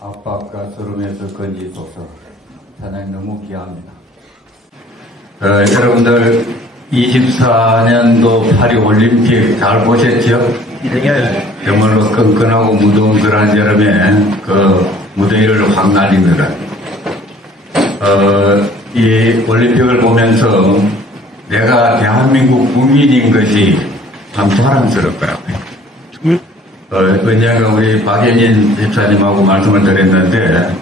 압박과 서름에서 건지소서. 사장님 너무 귀합니다. 여러분들 24년도 파리올림픽 잘 보셨죠? 정말로 끈끈하고 무더운 그런 여름에 그 무더위를 확 날립니다. 이 올림픽을 보면서 내가 대한민국 국민인 것이 참 자랑스럽더라고요. 언젠가 우리 박예민 집사님하고 말씀을 드렸는데,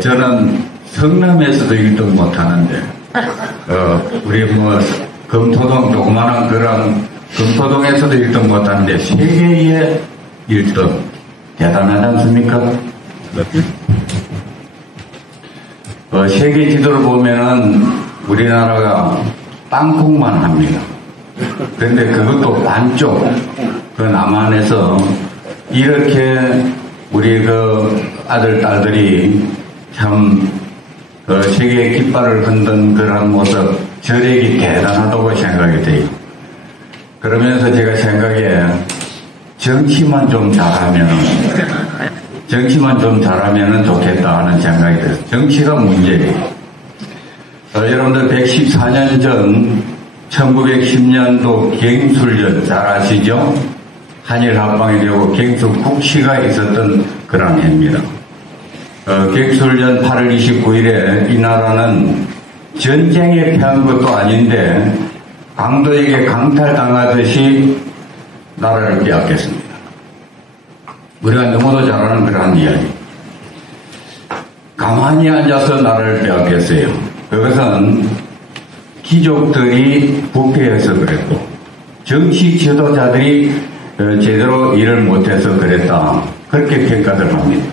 저는 성남에서도 1등 못하는데, 우리 금토동, 조그마한 그런 금토동에서도 1등 못하는데, 세계의 1등. 대단하지 않습니까? 세계 지도를 보면은 우리나라가 땅콩만 합니다. 그런데 그것도 반쪽, 그 남한에서 이렇게 우리 그 아들, 딸들이 참 세계의 깃발을 흔든 그런 모습, 저력이 대단하다고 생각이 돼요. 그러면서 제가 생각에 정치만 좀 잘하면 좋겠다 하는 생각이 들어요. 정치가 문제예요. 여러분들 114년 전 1910년도 경술련 잘 아시죠? 한일 합방이 되고 경술국시가 있었던 그런 해입니다. 경술련 8월 29일에 이 나라는 전쟁에 패한 것도 아닌데 강도에게 강탈당하듯이 나라를 빼앗겼습니다. 우리가 너무도 잘 아는 그런 이야기. 가만히 앉아서 나라를 빼앗겼어요. 그것은 귀족들이 부패해서 그랬고 정치 지도자들이 제대로 일을 못해서 그랬다. 그렇게 평가를 합니다.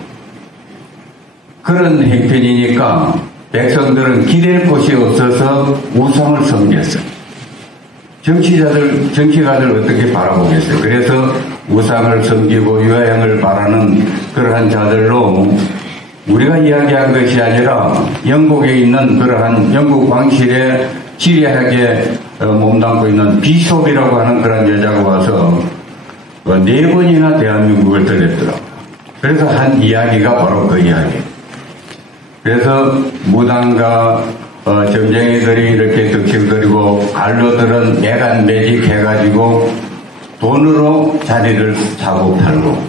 그런 형편이니까 백성들은 기댈 곳이 없어서 우상을 섬겼어요. 정치가들 어떻게 바라보겠어요? 그래서 우상을 섬기고 유행을 바라는 그러한 자들로 우리가 이야기한 것이 아니라 영국에 있는 그러한 영국 왕실에 지리하게 몸담고 있는 비숍이라고 하는 그런 여자가 와서 4번이나 대한민국을 들렸더라고요. 그래서 한 이야기가 바로 그 이야기예요. 그래서 무당과 점쟁이들이 이렇게 득실 들이고 관료들은 매간매직 해가지고 돈으로 자리를 사고 팔고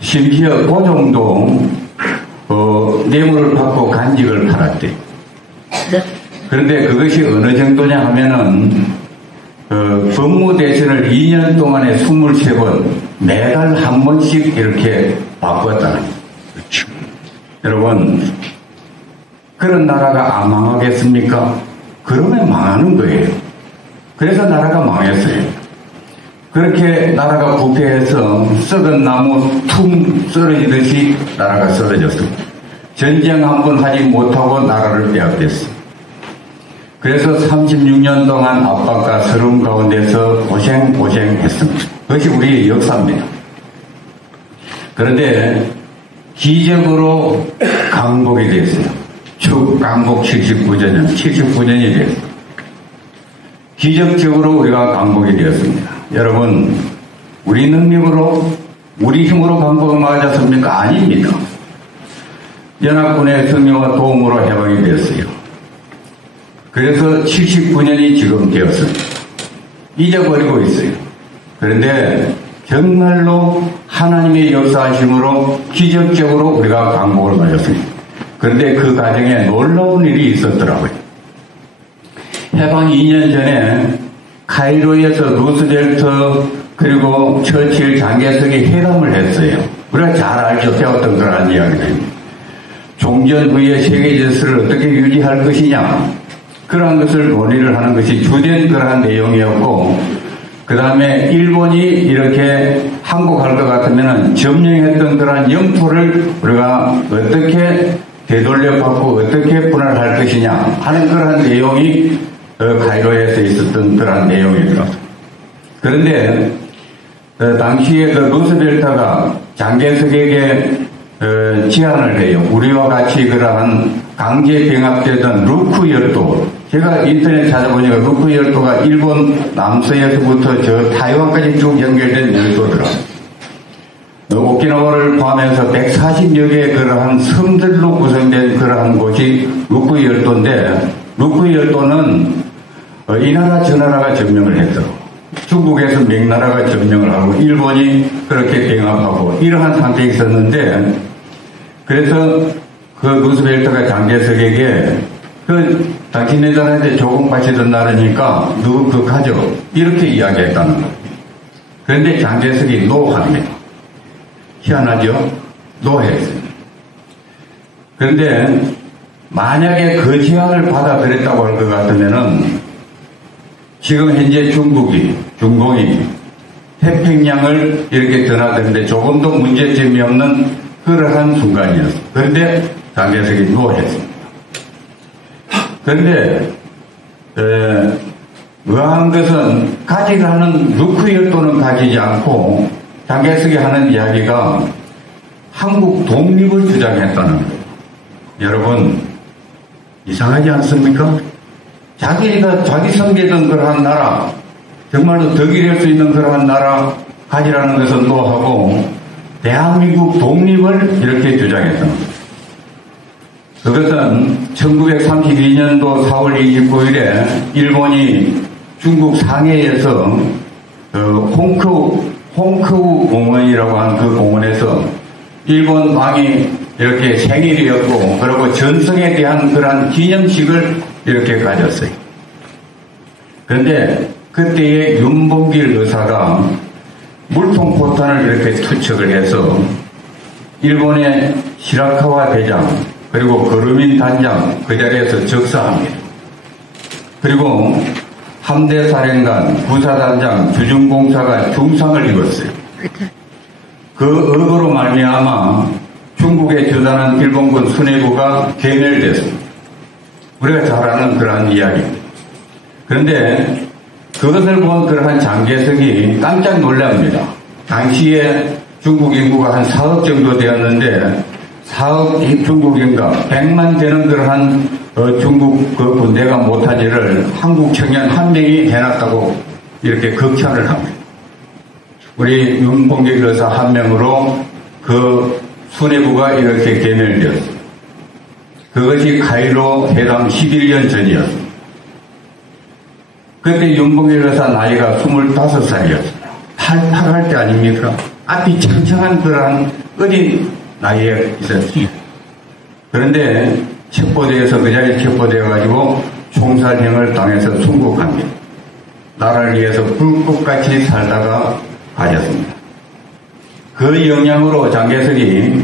심지어 고종도 뇌물을 받고 간직을 팔았대요. 그런데 그것이 어느 정도냐 하면은 법무 대신을 2년 동안에 23번 매달 한 번씩 이렇게 바꿨다는 거죠. 그렇죠. 여러분, 그런 나라가 안 망하겠습니까? 그러면 망하는 거예요. 그래서 나라가 망했어요. 그렇게 나라가 부패해서 썩은 나무 퉁 쓰러지듯이 나라가 쓰러졌습니다. 전쟁 한 번 하지 못하고 나라를 빼앗겼어요. 그래서 36년 동안 압박과 서러움 가운데서 고생했습니다. 그것이 우리의 역사입니다. 그런데 기적으로 강복이 됐어요. 강복 79년이 됐어요. 기적적으로 우리가 강복이 되었습니다. 여러분, 우리 능력으로, 우리 힘으로 강복을 맞았습니까? 아닙니다. 연합군의 승리와 도움으로 해방이 되었어요. 그래서 79년이 지금 되었습니다. 잊어버리고 있어요. 그런데 정말로 하나님의 역사하심으로 기적적으로 우리가 강복을 맞았습니다. 그런데 그 과정에 놀라운 일이 있었더라고요. 해방 2년 전에 카이로에서 루스벨트 그리고 처칠 장개석이 회담을 했어요. 우리가 잘 알죠. 배웠던 그런 이야기입니다. 종전 후에 세계 질서를 어떻게 유지할 것이냐, 그러한 것을 논의를 하는 것이 주된 그러한 내용이었고, 그 다음에 일본이 이렇게 항복할 것 같으면 점령했던 그러한 영토를 우리가 어떻게 되돌려받고 어떻게 분할할 것이냐 하는 그러한 내용이 카이로에서 있었던 그러한 내용이더라고요. 그런데 당시에 그 루스벨트가 장개석에게 제안을 해요. 우리와 같이 그러한 강제 병합되던 루크 열도, 제가 인터넷 찾아보니까 루크 열도가 일본 남서에서부터 저 타이완까지 쭉 연결된 열도더라고요. 오키나와를 포함해서 140여 개의 그러한 섬들로 구성된 그러한 곳이 루쿠이 열도인데, 루쿠이 열도는 이 나라 저 나라가 점령을 했더라고. 중국에서 명나라가 점령을 하고 일본이 그렇게 병합하고 이러한 상태에 있었는데, 그래서 그 루스벨트가 장개석에게 당신네 나라한테 조공 바치던 나라니까 너 그거 가져, 이렇게 이야기했다는 거예요. 그런데 장개석이 노합니다. 희한하죠? 노했습니다. 그런데 만약에 그 제안을 받아들였다고 할 것 같으면은 지금 현재 중동이 태평양을 이렇게 드나드는데 조금도 문제점이 없는 그러한 순간이었어요. 그런데 장개석이 노했습니다. 그런데 의아한 것은 가지라는 루쿠이 열도는 가지지 않고 장개석이 하는 이야기가 한국 독립을 주장했다는 거예요. 여러분, 이상하지 않습니까? 자기가 자기 섬기던 그러한 나라, 정말로 덕이 될 수 있는 그러한 나라 가지라는 것은 또 하고 대한민국 독립을 이렇게 주장했던 거예요. 그것은 1932년도 4월 29일에 일본이 중국 상해에서 홍크우 공원이라고 하는 그 공원에서 일본 왕이 이렇게 생일이었고, 그리고 전승에 대한 그러한 기념식을 이렇게 가졌어요. 그런데 그때의 윤봉길 의사가 물통포탄을 이렇게 투척을 해서 일본의 시라카와 대장, 그리고 거루민 단장 그 자리에서 적사합니다. 그리고 함대사령관, 부사단장, 주중공사가 중상을 입었어요. 그 의거로 말미암아 중국에 주둔한 일본군 수뇌부가 괴멸됐습니다. 우리가 잘 아는 그러한 이야기입니다. 그런데 그것을 본 그러한 장개석이 깜짝 놀랍니다. 당시에 중국 인구가 한 4억 정도 되었는데 4억 중국 인구가 100만 되는 그러한 중국 그 군대가 못한 일을 한국 청년 한 명이 해놨다고 이렇게 극찬을 합니다. 우리 윤봉길 의사 한 명으로 그 수뇌부가 이렇게 괴멸되었습니다. 그것이 카이로 회담 11년 전이었습니다. 그때 윤봉길 의사 나이가 25살이었습니다. 팔팔할 때 아닙니까? 앞이 창창한 그러한 어린 나이에 있었습니다. 그런데 첩보대에서 그 자리에 첩보되어가지고 총살형을 당해서 순국합니다. 나라를 위해서 불꽃같이 살다가 가졌습니다. 그 영향으로 장개석이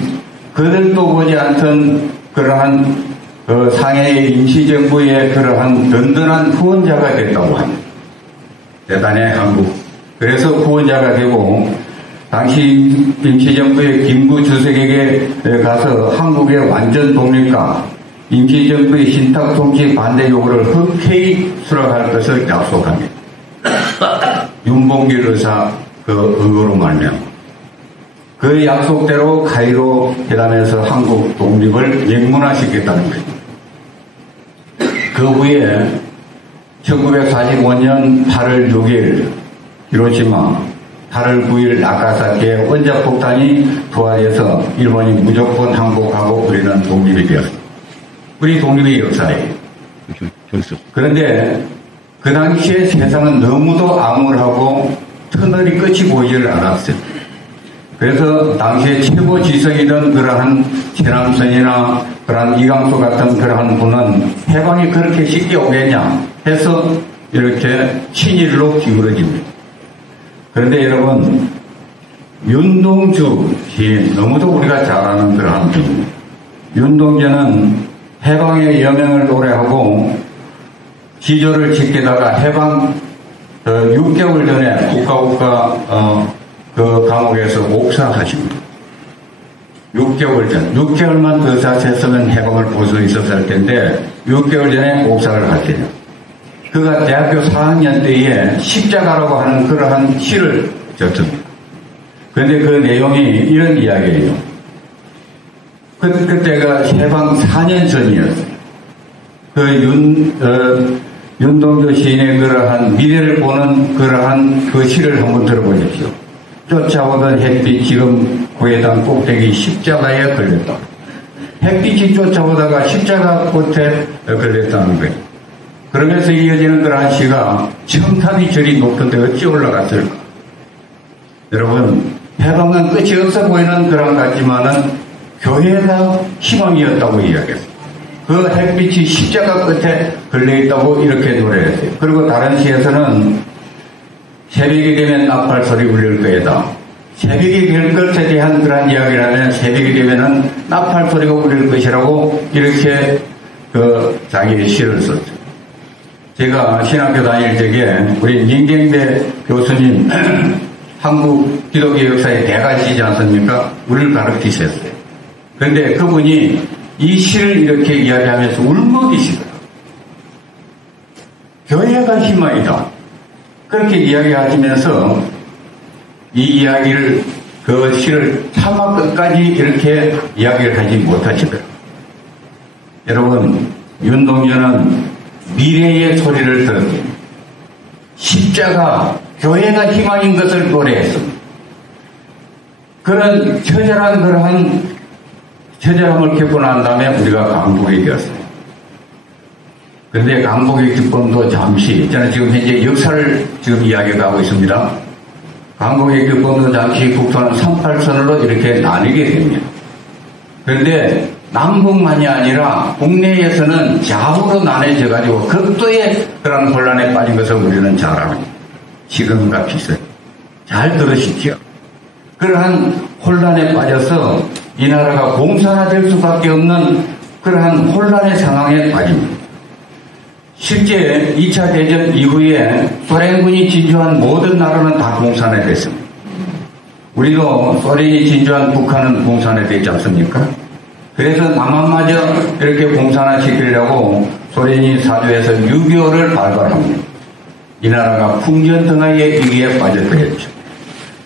그들도 보지 않던 그러한 상해의 임시정부의 그러한 든든한 후원자가 됐다고 합니다. 대단해 한국. 그래서 후원자가 되고 당시 임시정부의 김구 주석에게 가서 한국의 완전 독립과 임시정부의 신탁통치 반대 요구를 흔쾌히 수락할 것을 약속합니다. 윤봉길 의사 그 의거로 말미암아 그 약속대로 카이로 회담에서 한국 독립을 명문화시켰다는 거예요. 그 후에 1945년 8월 6일 히로시마, 8월 9일 나가사키의 원자폭탄이 투하돼서 일본이 무조건 항복하고 우리는 독립이 되었습니다. 우리 독립의 역사예요. 그런데 그 당시에 세상은 너무도 암울하고 터널이 끝이 보이지를 않았어요. 그래서 당시에 최고 지성이던 그러한 최남선이나 그러한 이강수 같은 그러한 분은 해방이 그렇게 쉽게 오겠냐 해서 이렇게 친일로 기울어집니다. 그런데 여러분, 윤동주 시인, 너무도 우리가 잘 아는 그러한 분입니다. 윤동주는 해방의 여명을 노래하고 지조를 지키다가 해방 6개월 전에 국가 그 감옥에서 옥사하십니다. 6개월 전. 6개월만 더 자세했으면 해방을 볼 수 있었을 텐데 6개월 전에 옥사를 하세요. 그가 대학교 4학년 때에 십자가라고 하는 그러한 시를 썼습니다. 그런데 그 내용이 이런 이야기예요. 그때가 해방 4년 전이었어요. 윤동주 시인의 그러한 미래를 보는 그러한 그 시를 한번 들어보십시오. 쫓아오던 햇빛 지금 구해당 꼭대기 십자가에 걸렸다. 햇빛이 쫓아오다가 십자가 끝에 걸렸다는 거예요. 그러면서 이어지는 그러한 시가 첨탑이 저리 높은데 어찌 올라갔을까? 여러분, 해방은 끝이 없어 보이는 그런 것 같지만은 교회가 희망이었다고 이야기했어요. 그 햇빛이 십자가 끝에 걸려있다고 이렇게 노래했어요. 그리고 다른 시에서는 새벽이 되면 나팔 소리 울릴 거이다. 새벽이 될 것에 대한 그런 이야기를 하면 새벽이 되면은 나팔 소리가 울릴 것이라고 이렇게 자기의 시를 썼죠. 제가 신학교 다닐 적에 우리 민경대 교수님 한국 기독교 역사의 대가시지 않습니까? 우리를 가르치셨어요. 그런데 그분이 이 시를 이렇게 이야기하면서 울먹이시더라고요. 교회가 희망이다. 그렇게 이야기하시면서 이 이야기를, 그 시를 차마 끝까지 이렇게 이야기를 하지 못하시더라고요. 여러분, 윤동주는 미래의 소리를 들었습니다. 십자가, 교회가 희망인 것을 노래했습니다. 그런 처절한 그러한 처절함을 겪고 난 다음에 우리가 강복이 되었습니다. 그런데 강복의 기쁨도 잠시, 저는 지금 현재 역사를 지금 이야기하고 있습니다. 강복의 기쁨도 잠시 국토는 38선으로 이렇게 나뉘게 됩니다. 그런데 남북만이 아니라 국내에서는 좌우로 나눠져가지고 극도의 그런 혼란에 빠진 것을 우리는 잘 압니다. 지금과 비슷해요. 잘 들으십시오. 그러한 혼란에 빠져서 이 나라가 공산화될 수밖에 없는 그러한 혼란의 상황에 빠집니다. 실제 2차 대전 이후에 소련군이 진주한 모든 나라는 다 공산화됐습니다. 우리도 소련이 진주한 북한은 공산화됐지 않습니까? 그래서 남한마저 이렇게 공산화시키려고 소련이 사주에서 6.25를 발발합니다. 이 나라가 풍전등화의 위기에 빠졌겠죠.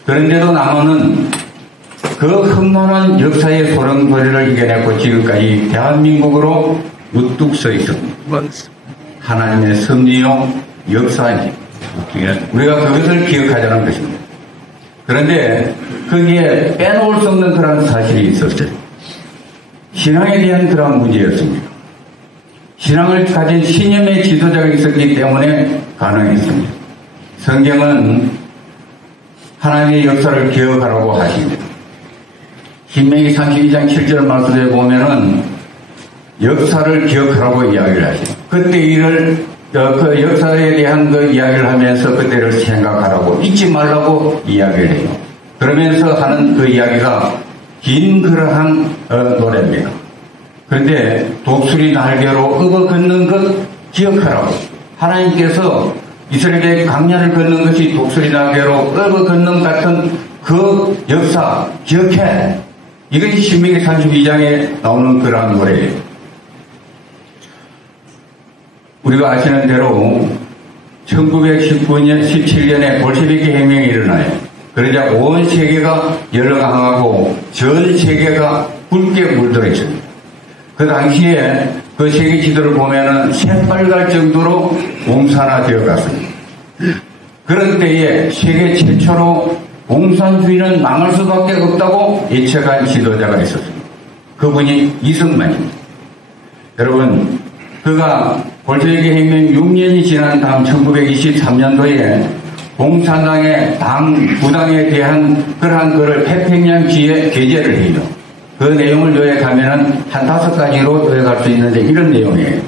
그런데도 남한은 그 험난한 역사의 소용돌이를 이겨내고 지금까지 대한민국으로 우뚝 서 있습니다. 하나님의 섭리요 역사니 우리가 그것을 기억하자는 것입니다. 그런데 거기에 빼놓을 수 없는 그런 사실이 있었어요. 신앙에 대한 그런 문제였습니다. 신앙을 가진 신념의 지도자가 있었기 때문에 가능했습니다. 성경은 하나님의 역사를 기억하라고 하십니다. 신명기 32장 7절 말씀에 보면은 역사를 기억하라고 이야기를 하십니다. 그때 일을 그 역사에 대한 그 이야기를 하면서 그때를 생각하라고 잊지 말라고 이야기를 해요. 그러면서 하는 그 이야기가 긴 그러한 노래입니다. 그런데 독수리 날개로 업어 걷는 것 기억하라고. 하나님께서 이스라엘의 강야를 걷는 것이 독수리 날개로 업어 걷는 같은 그 역사 기억해. 이것이 신명기 32장에 나오는 그러한 노래예요. 우리가 아시는 대로 1919년, 17년에 볼셰비키 혁명이 일어나요. 그러자 온 세계가 열광하고 전 세계가 붉게 물들어있습니다. 그 당시에 그 세계 지도를 보면은 새빨갈 정도로 공산화되어 갔습니다. 그런 때에 세계 최초로 공산주의는 망할 수밖에 없다고 예측한 지도자가 있었습니다. 그분이 이승만입니다. 여러분, 그가 볼셰비키 혁명 6년이 지난 다음 1923년도에 공산당의 부당에 대한 그러한 거를 태평양 지에 게재를 해요. 그 내용을 요약하면은 한 5가지로 요약할 수 있는데 이런 내용이에요.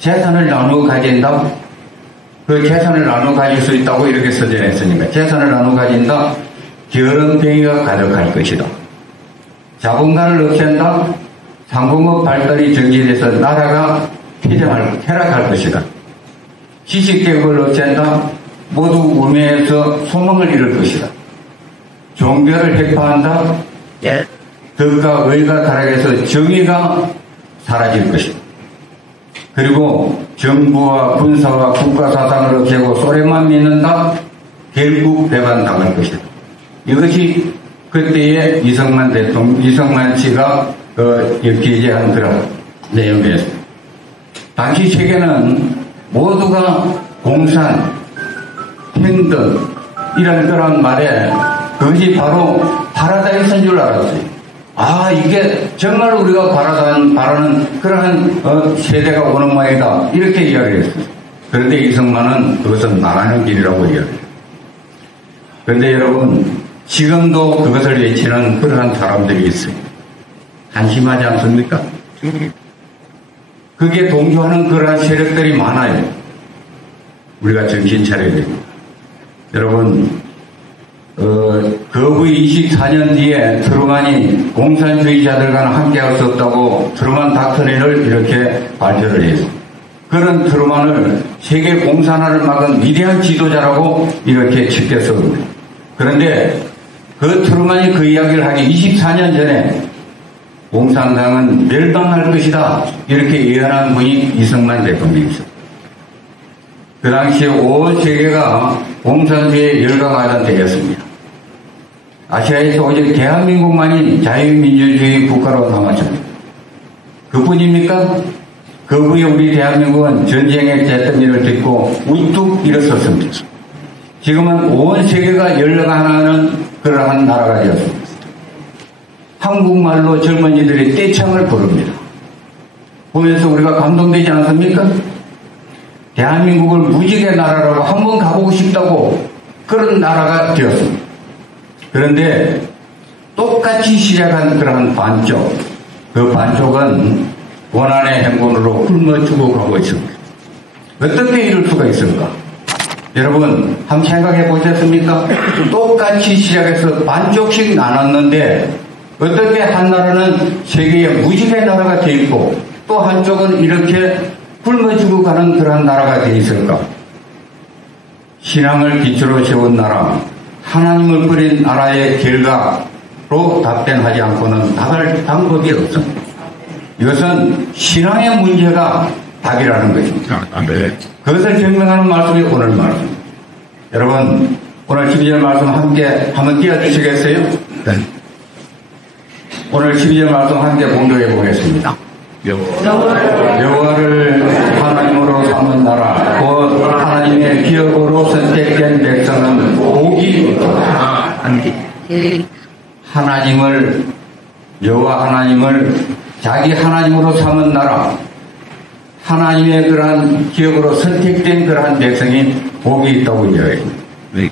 재산을 나누어 가진다. 그 재산을 나누어 가질 수 있다고 이렇게 서전했으니까 재산을 나누어 가진다. 게으름뱅이가 가득할 것이다. 자본가를 없앤다. 상공업 발달이 정지돼서 나라가 쾌락할 것이다. 지식개혁을 없앤다. 모두 우매해서 소망을 잃을 것이다. 종교를 획파한다. 덕과 의가 타락해서 정의가 사라질 것이다. 그리고 정부와 군사와 국가사상을 없애고 소련만 믿는다. 결국 배반당할 것이다. 이것이 그때의 이승만 대통령, 이승만 씨가 기재한 그런 내용이었습니다. 당시 세계는 모두가 공산, 평등, 이런 그런 말에 그것이 바로 파라다이스인 줄 알았어요. 아, 이게 정말 우리가 바라는 그러한 세대가 오는 모양이다. 이렇게 이야기를 했어요. 그런데 이승만은 그것은 나가는 길이라고 이야기해요. 그런데 여러분, 지금도 그것을 외치는 그러한 사람들이 있어요. 한심하지 않습니까? 그게 동조하는 그러한 세력들이 많아요. 우리가 정신 차려야 됩니다. 여러분, 거부 24년 뒤에 트루만이 공산주의자들과는 함께할 수 없다고 트루만 닥터린을 이렇게 발표를 했습니다. 그런 트루만을 세계 공산화를 막은 위대한 지도자라고 이렇게 칭했습니다. 그런데 그 트루만이 그 이야기를 하기 24년 전에 공산당은 멸망할 것이다 이렇게 예언한 분이 이승만 대통령이었습니다. 그 당시에 온 세계가 공산주의에 열광하던 때였습니다. 아시아에서 오직 대한민국만이 자유민주주의 국가로 남았습니다. 그뿐입니까? 그 후에 우리 대한민국은 전쟁의 잿더미를 딛고 우뚝 일어섰습니다. 지금은 온 세계가 열광하는 그러한 나라가 되었습니다. 한국말로 젊은이들이 떼창을 부릅니다. 보면서 우리가 감동되지 않습니까? 대한민국을 무지개 나라라고 한번 가보고 싶다고 그런 나라가 되었습니다. 그런데 똑같이 시작한 그러한 반쪽, 그 반쪽은 원한의 행군으로 굶어 죽어가고 있습니다. 어떻게 이럴 수가 있을까? 여러분 한번 생각해 보셨습니까? 똑같이 시작해서 반쪽씩 나눴는데 어떻게 한 나라는 세계의 무지개 나라가 돼 있고 또 한쪽은 이렇게 굶어 죽어가는 그러한 나라가 돼 있을까? 신앙을 기초로 세운 나라, 하나님을 버린 나라의 결과로 답변하지 않고는 답할 방법이 없습니다. 이것은 신앙의 문제가 답이라는 것입니다. 그것을 증명하는 말씀이 오늘 말씀입니다. 여러분 오늘 12절 말씀 함께 한번 띄워주시겠어요? 네. 오늘 12절 말씀 함께 공독해 보겠습니다. 여호와를 하나님으로 삼은 나라 곧 하나님의 기업으로 선택된 백성은 복이 있다. 하나님을 여호와 하나님을 자기 하나님으로 삼은 나라 하나님의 그러한 기업으로 선택된 그러한 백성이 복이 있다고 이야기합니다. 네.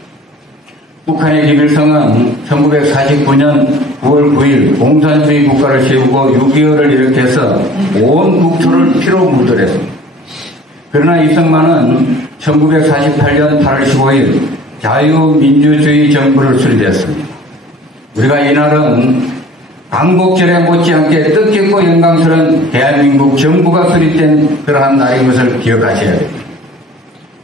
북한의 김일성은 1949년 9월 9일 공산주의 국가를 세우고 6.25를 일으켜서 온 국토를 피로 물들였습니다. 그러나 이승만은 1948년 8월 15일 자유민주주의 정부를 수립했습니다. 우리가 이날은 광복절에 못지않게 뜻깊고 영광스러운 대한민국 정부가 수립된 그러한 날인 것을 기억하셔야 됩니다.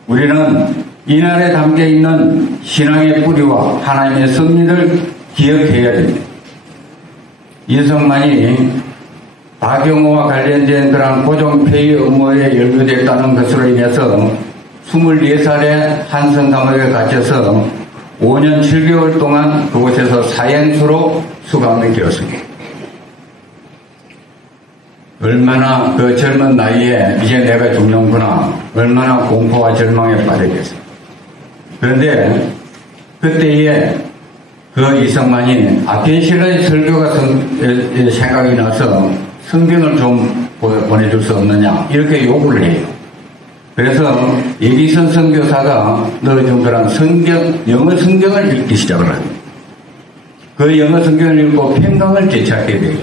우리는 이날에 담겨있는 신앙의 뿌리와 하나님의 섭리를 기억해야 됩니다. 이승만이 박영호와 관련된 그런 고종폐위 업무에 연루됐다는 것으로 인해서 24살에 한성감옥에 갇혀서 5년 7개월 동안 그곳에서 사형수로 수감이 되었습니다. 얼마나 그 젊은 나이에 이제 내가 죽는구나 얼마나 공포와 절망에 빠졌겠어요. 그런데 그때에 그 이승만이 아펜실러의 설교가 생각이 나서 성경을 좀 보내줄 수 없느냐 이렇게 요구를 해요. 그래서 에디슨 선교사가 넣어준 그런 영어 성경을 읽기 시작을 합니다. 그 영어 성경을 읽고 평강을 되찾게 돼요.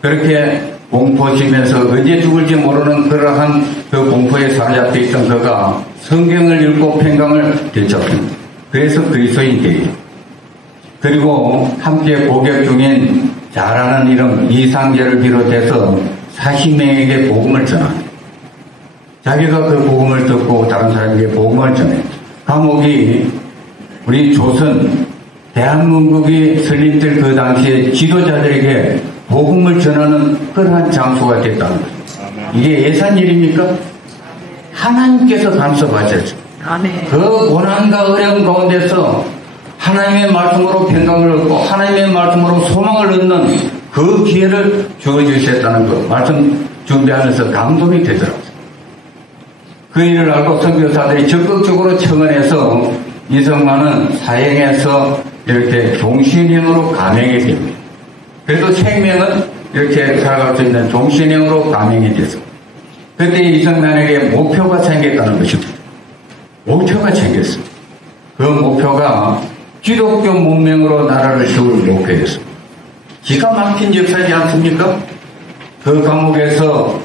그렇게 공포심에서 언제 죽을지 모르는 그러한 그 공포에 사로잡혀 있던 그가 성경을 읽고 평강을 되찾습니다. 그래서 그리스도인이 돼요. 그리고 함께 고객 중인 잘 아는 이름 이상재를 비롯해서 40명에게 복음을 전합니다. 자기가 그 복음을 듣고 다른 사람에게 복음을 전해요. 감옥이 우리 조선 대한민국이 설립될 그 당시에 지도자들에게 복음을 전하는 그러한 장소가 됐다는 거죠. 이게 예산 일입니까? 하나님께서 간섭하셨죠. 그 고난과 어려움 가운데서 하나님의 말씀으로 평강을 얻고 하나님의 말씀으로 소망을 얻는 그 기회를 주어주셨다는 것 말씀 준비하면서 감동이 되더라고요. 그 일을 알고 선교사들이 적극적으로 청원해서 이승만은 사형에서 이렇게 종신형으로 감행이 됩니다. 그래도 생명은 이렇게 살아갈 수 있는 종신형으로 감행이 돼서 그때 이승만에게 목표가 생겼다는 것입니다. 목표가 생겼습니다. 그 목표가 기독교 문명으로 나라를 세울 목표였습니다. 기가 막힌 역사지 않습니까? 그 감옥에서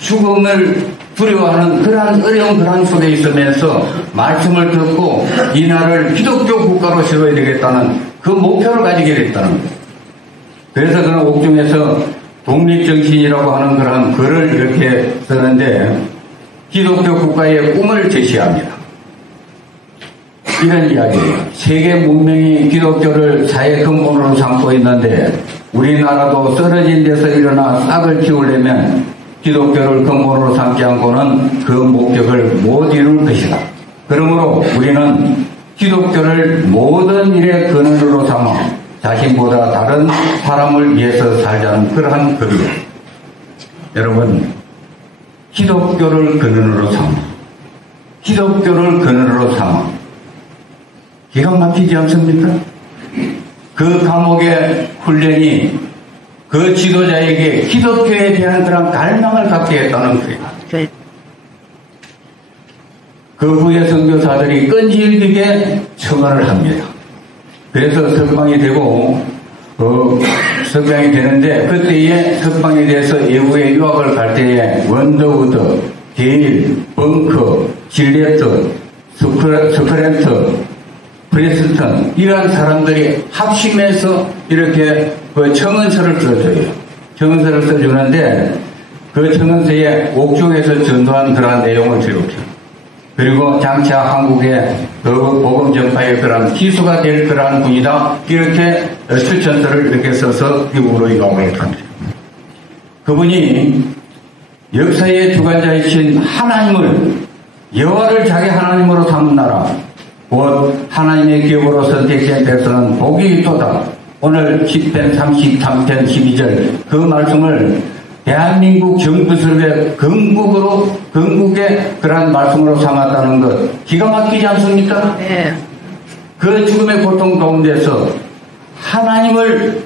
죽음을 두려워하는 그러한 어려운 그런 속에 있으면서 말씀을 듣고 이 나라를 기독교 국가로 세워야 되겠다는 그 목표를 가지게 됐다는 거예요. 그래서 그런 옥중에서 독립정신이라고 하는 그런 글을 이렇게 쓰는데 기독교 국가의 꿈을 제시합니다. 이런 이야기예요. 세계 문명이 기독교를 사회 근본으로 삼고 있는데 우리나라도 쓰러진 데서 일어나 싹을 틔우려면 기독교를 근본으로 삼지 않고는 그 목적을 못 이룰 것이다. 그러므로 우리는 기독교를 모든 일의 근원으로 삼아 자신보다 다른 사람을 위해서 살자는 그러한 글이에요. 여러분, 기독교를 근원으로 삼아, 기독교를 근원으로 삼아 기가 막히지 않습니까? 그 감옥의 훈련이 그 지도자에게 기독교에 대한 그런 갈망을 갖게 했다는 거예요. 그 후에 선교사들이 끈질기게 청원을 합니다. 그래서 석방이 되고 석방이 되는데 그때에 석방에 대해서 외국에 유학을 갈 때에 원더우드, 게일, 벙커, 질레트, 스크랜트, 프레스턴 이러한 사람들이 합심해서 이렇게 그 청원서를 써줘요. 청원서를 써주는데 그 청원서에 옥중에서 전도한 그러한 내용을 기록해요. 그리고 장차 한국의 그 복음 전파의 그런 기수가 될 그러한 분이다. 이렇게 추천서를 이렇게 써서 미국으로 이동을 합니다. 그분이 역사의 주관자이신 하나님을 여호와를 자기 하나님으로 삼는 나라 곧 하나님의 기업으로 선택된 백성은 복이 있도다. 오늘 10편 33편 12절 그 말씀을 대한민국 정부설의 건국의 그러한 말씀으로 삼았다는 것 기가 막히지 않습니까? 네. 그 죽음의 고통 가운데서 하나님을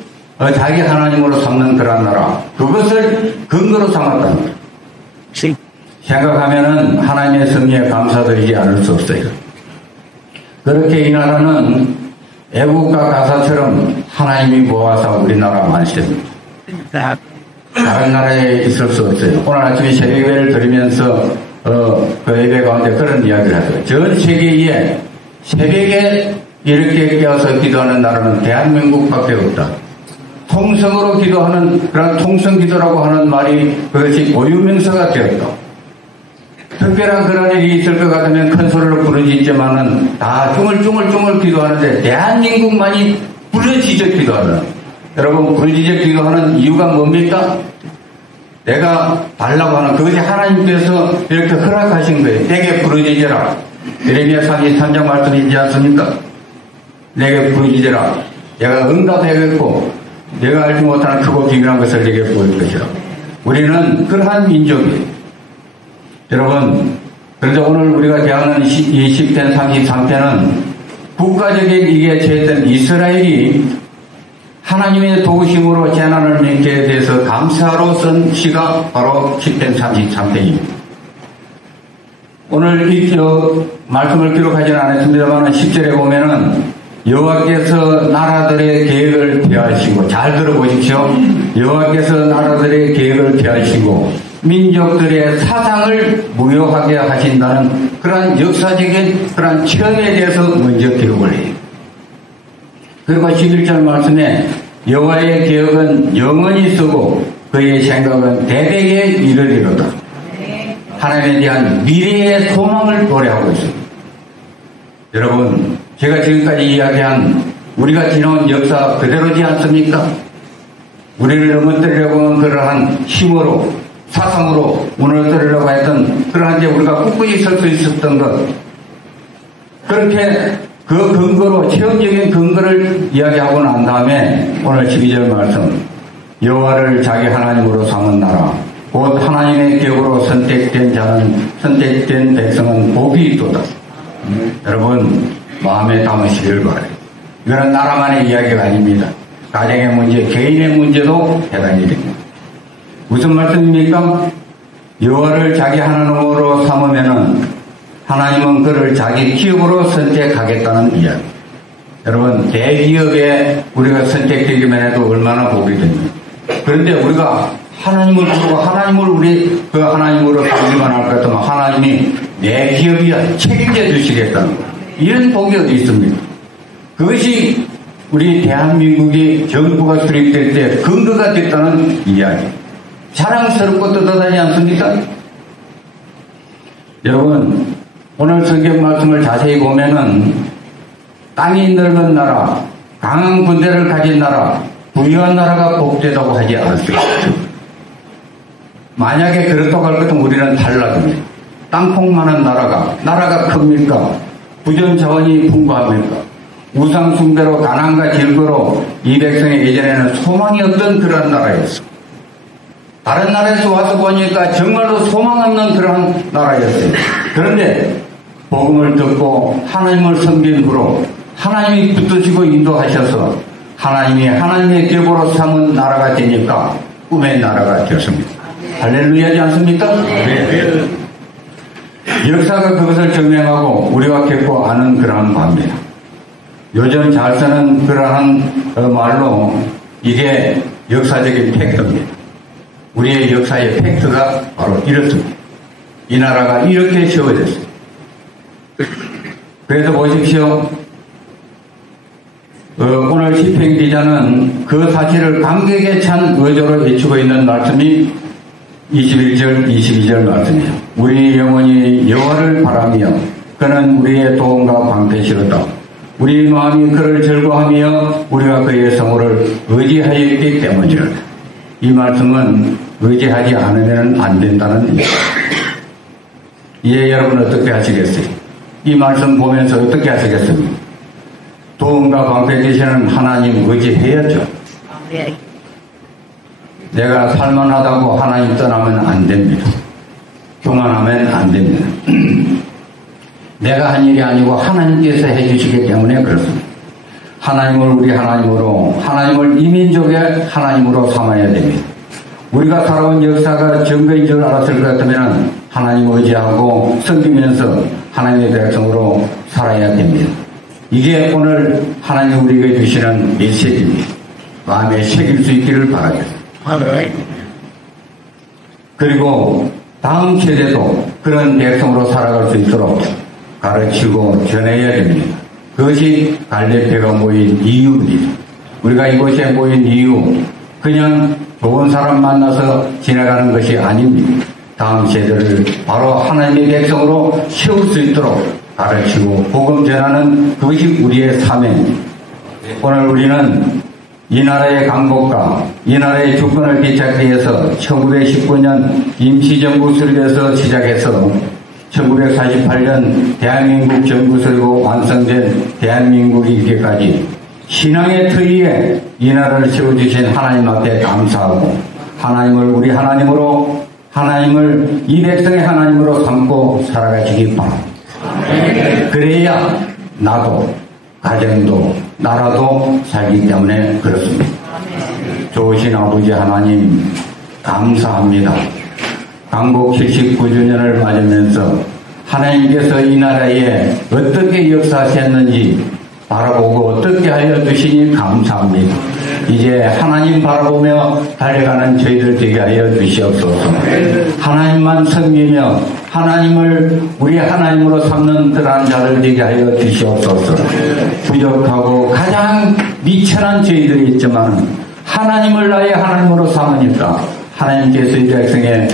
자기 하나님으로 삼는 그러한 나라 그것을 근거로 삼았다는 것. 생각하면은 하나님의 섭리에 감사드리지 않을 수 없어요. 그렇게 이 나라는 애국가 가사처럼 하나님이 모아서 우리나라 만세입니다. 다른 나라에 있을 수 없어요. 오늘 아침에 새벽예배를 들으면서 그 예배 가운데 그런 이야기를 하더라고요. 전 세계에 새벽에 이렇게 깨어서 기도하는 나라는 대한민국밖에 없다. 통성으로 기도하는 그런 통성기도라고 하는 말이 그것이 고유명사가 되었다. 특별한 그런 일이 있을 것 같으면 큰 소리로 부르짖지만은 다 쭈물쭈물 기도하는데 대한민국만이 부르짖어 기도하는. 여러분 부르짖어 기도하는 이유가 뭡니까? 내가 달라고 하는 그것이 하나님께서 이렇게 허락하신 거예요. 내게 부르짖어라. 예레미야 33장 말씀이지 않습니까? 내게 부르짖어라. 내가 응답하겠고 내가 알지 못하는 크고 비밀한 것을 내게 보일 것이라. 우리는 그러한 민족이에요. 여러분, 그래서 오늘 우리가 대하는 20편 33편은 국가적인 이게 제했던 이스라엘이 하나님의 도우심으로 재난을免게 돼서 감사로 쓴 시가 바로 10편 33편입니다. 오늘 이 말씀을 기록하지는 않았습니다만 10절에 보면은 여호와께서 나라들의 계획을 폐하시고 잘 들어보십시오. 여호와께서 나라들의 계획을 폐하시고 민족들의 사상을 무효하게 하신다는 그런 역사적인 그런 체험에 대해서 먼저 기록을 해요. 그리고 11절 말씀에 여호와의 계획은 영원히 쓰고 그의 생각은 대대에 이르리로다. 하나님에 대한 미래의 소망을 노래하고 있습니다. 여러분, 제가 지금까지 이야기한 우리가 지나온 역사 그대로지 않습니까? 우리를 넘어뜨리려고 하는 그러한 힘으로 사상으로 무너뜨리려고 했던 그러한 데 우리가 꿋꿋이 설 수 있었던 것 그렇게 그 근거로 체험적인 근거를 이야기하고 난 다음에 오늘 12절 말씀 여호와를 자기 하나님으로 삼은 나라 곧 하나님의 기업으로 선택된 자는 선택된 백성은 복이 있도다. 여러분 마음에 담으시길 바라요. 이거는 나라만의 이야기가 아닙니다. 가정의 문제, 개인의 문제도 해당이 됩니다. 무슨 말씀입니까? 여호와를 자기 하나님으로 삼으면은 하나님은 그를 자기 기업으로 선택하겠다는 이야기. 여러분, 대기업에 우리가 선택되기만 해도 얼마나 복이 됩니까? 그런데 우리가 하나님을 부르고 하나님을 우리 그 하나님으로 삼기만 할 것 같으면 하나님이 내 기업이야 책임져 주시겠다는 거예요. 이런 복이 어디 있습니까? 그것이 우리 대한민국이 정부가 수립될 때 근거가 됐다는 이야기. 자랑스럽고 떳떳하지 않습니까? 여러분, 오늘 성경 말씀을 자세히 보면은 땅이 넓은 나라, 강한 군대를 가진 나라, 부유한 나라가 복되다고 하지 않습니다. 만약에 그렇다고 할 것은 우리는 달라집니다. 땅콩만한 나라가 큽니까? 부전 자원이 풍부합니까? 우상 숭배로 가난과 질거로 이 백성이 예전에는 소망이 없던 그런 나라였어. 다른 나라에서 와서 보니까 정말로 소망 없는 그런 나라였어요. 그런데 복음을 듣고 하나님을 섬긴 후로 하나님이 붙드시고 인도하셔서 하나님이 하나님의 기업으로 삼은 나라가 되니까 꿈의 나라가 되었습니다. 할렐루야지 않습니까? 네. 역사가 그것을 증명하고 우리가 겪고 아는 그러한 바입니다. 요즘 잘 쓰는 그러한 말로 이게 역사적인 팩트입니다. 우리의 역사의 팩트가 바로 이렇습니다. 이 나라가 이렇게 세워졌습니다. 그래서 보십시오. 오늘 시편 기자는 그 사실을 감격에 찬 의조로 비추고 있는 말씀이 21절, 22절 말씀이에요. 우리 영혼이 여호와를 바라며 그는 우리의 도움과 방패시로다. 우리 마음이 그를 즐거워하며 우리가 그의 성호를 의지하였기 때문이라. 이 말씀은 의지하지 않으면 안 된다는 얘기입니다. 이제 여러분 어떻게 하시겠어요? 이 말씀 보면서 어떻게 하시겠습니까? 도움과 방패 되시는 하나님 의지해야죠. 내가 살만하다고 하나님 떠나면 안 됩니다. 교만하면 안 됩니다. 내가 한 일이 아니고 하나님께서 해주시기 때문에 그렇습니다. 하나님을 우리 하나님으로, 하나님을 이민족의 하나님으로 삼아야 됩니다. 우리가 살아온 역사가 증거인 줄 알았을 것 같으면 하나님 의지하고 섬기면서 하나님의 백성으로 살아야 됩니다. 이게 오늘 하나님 우리에게 주시는 메시지입니다. 마음에 새길 수 있기를 바라겠습니다. 그리고 다음 세대도 그런 백성으로 살아갈 수 있도록 가르치고 전해야 됩니다. 그것이 갈렙교가 모인 이유입니다. 우리가 이곳에 모인 이유, 그냥 좋은 사람 만나서 지나가는 것이 아닙니다. 다음 세대를 바로 하나님의 백성으로 세울 수 있도록 가르치고 복음 전하는 그것이 우리의 사명입니다. 오늘 우리는 이 나라의 강복과 이 나라의 주권을 되찾기 위해서 1919년 임시정부 설립에서 시작해서 1948년 대한민국 정부 설립 완성된 대한민국이 이렇게까지 신앙의 터 위에 이 나라를 세워주신 하나님 앞에 감사하고 하나님을 우리 하나님으로, 하나님을 이 백성의 하나님으로 삼고 살아가시기 바랍니다. 그래야 나도, 가정도, 나라도 살기 때문에 그렇습니다. 좋으신 아버지 하나님 감사합니다. 강복 79주년을 맞으면서 하나님께서 이 나라에 어떻게 역사하셨는지 바라보고 어떻게 하여 주시니 감사합니다. 이제 하나님 바라보며 달려가는 저희들 되게 하여 주시옵소서. 하나님만 섬기며 하나님을 우리 하나님으로 삼는 그러한 자들 되게 하여 주시옵소서. 부족하고 가장 미천한 저희들이 있지만 하나님을 나의 하나님으로 삼으니까 하나님께서 이 백성의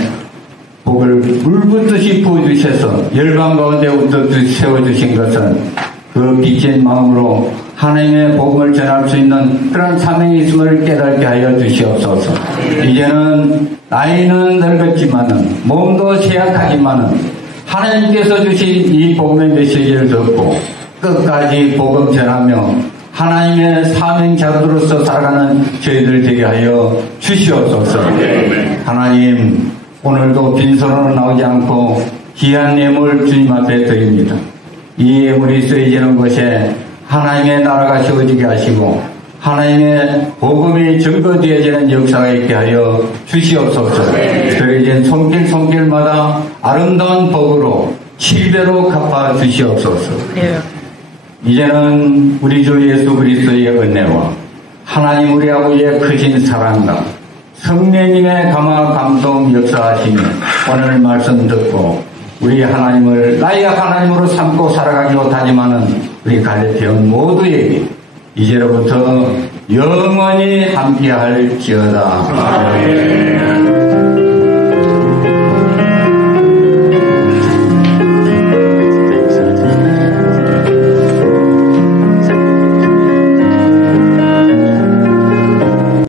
복을 물붓듯이 부어주셔서 열방 가운데 웃듯이 세워주신 것은 그 빚진 마음으로 하나님의 복음을 전할 수 있는 그런 사명이 있음을 깨닫게 하여 주시옵소서. 이제는 나이는 늙었지만은 몸도 쇠약하지만은 하나님께서 주신 이 복음의 메시지를 듣고 끝까지 복음 전하며 하나님의 사명자로서 살아가는 저희들 되게 하여 주시옵소서. 하나님, 오늘도 빈손으로 나오지 않고 귀한 예물 주님 앞에 드립니다. 이 예물이 쓰여지는 것에 하나님의 나라가 세워지게 하시고 하나님의 복음이 증거되어지는 역사가 있게 하여 주시옵소서. 그러진 손길마다 아름다운 복으로 7배로 갚아 주시옵소서. 이제는 우리 주 예수 그리스도의 은혜와 하나님 우리 아버지의 크신 사랑과 성령님의 감화 감동 역사하시며 오늘 말씀 듣고 우리 하나님을 나의 하나님으로 삼고 살아가기로 다짐하는 우리 갈레평 모두에게 이제로부터 영원히 함께할지어다. 아멘.